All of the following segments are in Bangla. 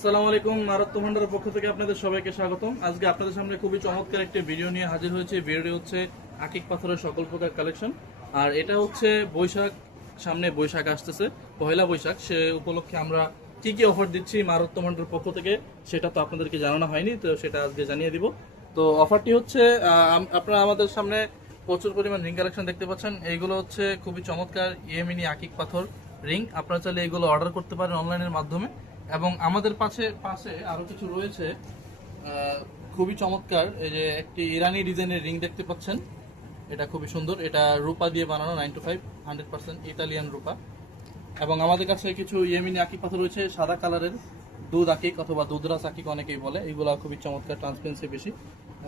আসসালামু আলাইকুম। মারাত্ম ভান্ডারের পক্ষ থেকে আপনাদের সবাইকে স্বাগতম। আজকে আপনাদের সামনে খুবই চমৎকার একটি ভিডিও নিয়ে হাজির হয়েছে। ভিডিওটি হচ্ছে আকিক পাথরের সকল প্রকার কালেকশন। আর এটা হচ্ছে বৈশাখ, সামনে বৈশাখ আসতেছে, পহেলা বৈশাখ। সে উপলক্ষে আমরা কি কি অফার দিচ্ছি মারাত্ম ভান্ডারের পক্ষ থেকে সেটা তো আপনাদেরকে জানানো হয়নি, তো সেটা আজকে জানিয়ে দিব। তো অফারটি হচ্ছে আপনারা আমাদের সামনে প্রচুর পরিমাণ রিং কালেকশন দেখতে পাচ্ছেন। এইগুলো হচ্ছে খুবই চমৎকার ইয়েমেনি আকিক পাথর রিং। আপনারা চাইলে এগুলো অর্ডার করতে পারেন অনলাইনের মাধ্যমে। এবং আমাদের পাশে আরো কিছু রয়েছে খুবই চমৎকার। এই যে একটি ইরানি ডিজাইনের রিং দেখতে পাচ্ছেন, এটা খুবই সুন্দর। এটা রূপা দিয়ে বানানো, 9 to 5 100% ইতালিয়ান রূপা। এবং আমাদের কাছে কিছু ইয়েমেনি আকিক পাথর রয়েছে সাদা কালারের, দুধ আকিক অথবা দুধরাস আকিক অনেকেই বলে। এগুলো খুবই চমৎকার, ট্রান্সপারেন্সি বেশি।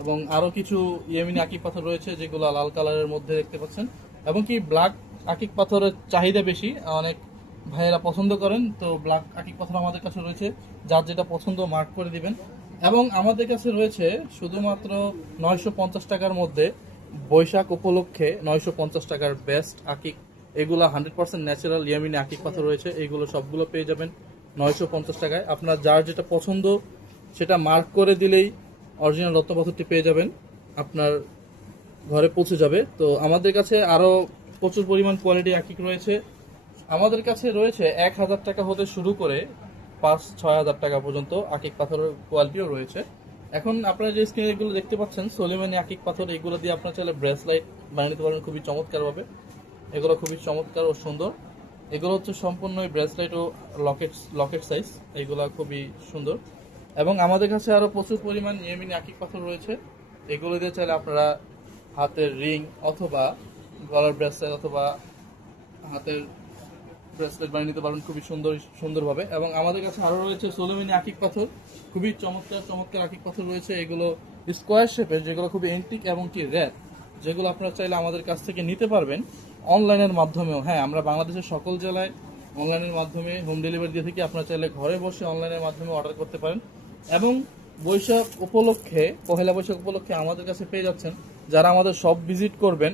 এবং আরো কিছু ইয়েমেনি আকিক পাথর রয়েছে যেগুলো লাল কালারের মধ্যে দেখতে পাচ্ছেন। এবং কি ব্ল্যাক আকিক পাথরের চাহিদা বেশি, অনেক ভাইয়েরা পছন্দ করেন। তো ব্ল্যাক আকিক পাথর আমাদের কাছে রয়েছে, যার যেটা পছন্দ মার্ক করে দিবেন। এবং আমাদের কাছে রয়েছে শুধুমাত্র 950 টাকার মধ্যে বৈশাখ উপলক্ষে 950 টাকার বেস্ট আকিক। এগুলো 100% ন্যাচারাল ইয়ামিনি আকিক পাথর রয়েছে। এইগুলো সবগুলো পেয়ে যাবেন 950 টাকায়। আপনার যার যেটা পছন্দ সেটা মার্ক করে দিলেই অরিজিনাল রত্ন পাথরটি পেয়ে যাবেন, আপনার ঘরে পৌঁছে যাবে। তো আমাদের কাছে আরও প্রচুর পরিমাণ কোয়ালিটি আকিক রয়েছে। আমাদের কাছে রয়েছে 1000 টাকা হতে শুরু করে 5-6 হাজার টাকা পর্যন্ত আকিক পাথরের কোয়ালিটিও রয়েছে। এখন আপনারা যে স্ক্রিনগুলো দেখতে পাচ্ছেন সোলেমানি আকিক পাথর, এগুলো দিয়ে আপনারা চাইলে ব্রেসলাইট বানিয়ে নিতে পারেন খুবই চমৎকারভাবে। এগুলো খুবই চমৎকার ও সুন্দর। এগুলো হচ্ছে সম্পূর্ণ ব্রেসলাইট ও লকেট সাইজ, এগুলো খুবই সুন্দর। এবং আমাদের কাছে আরও প্রচুর পরিমাণ ইয়েমেনি আকিক পাথর রয়েছে। এগুলো দিয়ে চাইলে আপনারা হাতের রিং অথবা গলার ব্রেসলাইট অথবা হাতের ব্রেসলেট বানিয়ে নিতে পারবেন খুবই সুন্দরভাবে। এবং আমাদের কাছে আরও রয়েছে সোলেমানি আকিক পাথর, খুবই চমৎকার আকিক পাথর রয়েছে। এগুলো স্কোয়ার শেপের, যেগুলো খুবই এন্টিক এবং কি রেয়ার, যেগুলো আপনারা চাইলে আমাদের কাছ থেকে নিতে পারবেন অনলাইনের মাধ্যমেও। হ্যাঁ, আমরা বাংলাদেশের সকল জেলায় অনলাইনের মাধ্যমে হোম ডেলিভারি দিয়ে থাকি। আপনারা চাইলে ঘরে বসে অনলাইনের মাধ্যমে অর্ডার করতে পারেন। এবং বৈশাখ উপলক্ষে, পহেলা বৈশাখ উপলক্ষে আমাদের কাছে পেয়ে যাচ্ছেন যারা আমাদের শপ ভিজিট করবেন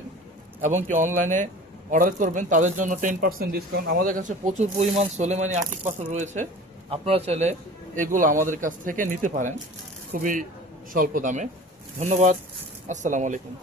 এবং কি অনলাইনে অর্ডার করবেন, তাদের জন্য 10% ডিসকাউন্ট। আমাদের কাছে প্রচুর পরিমাণ সোলেমানি আকিক পাথর রয়েছে। আপনারা চাইলে এগুলো আমাদের কাছ থেকে নিতে পারেন খুবই স্বল্প দামে। ধন্যবাদ। আসসালামু আলাইকুম।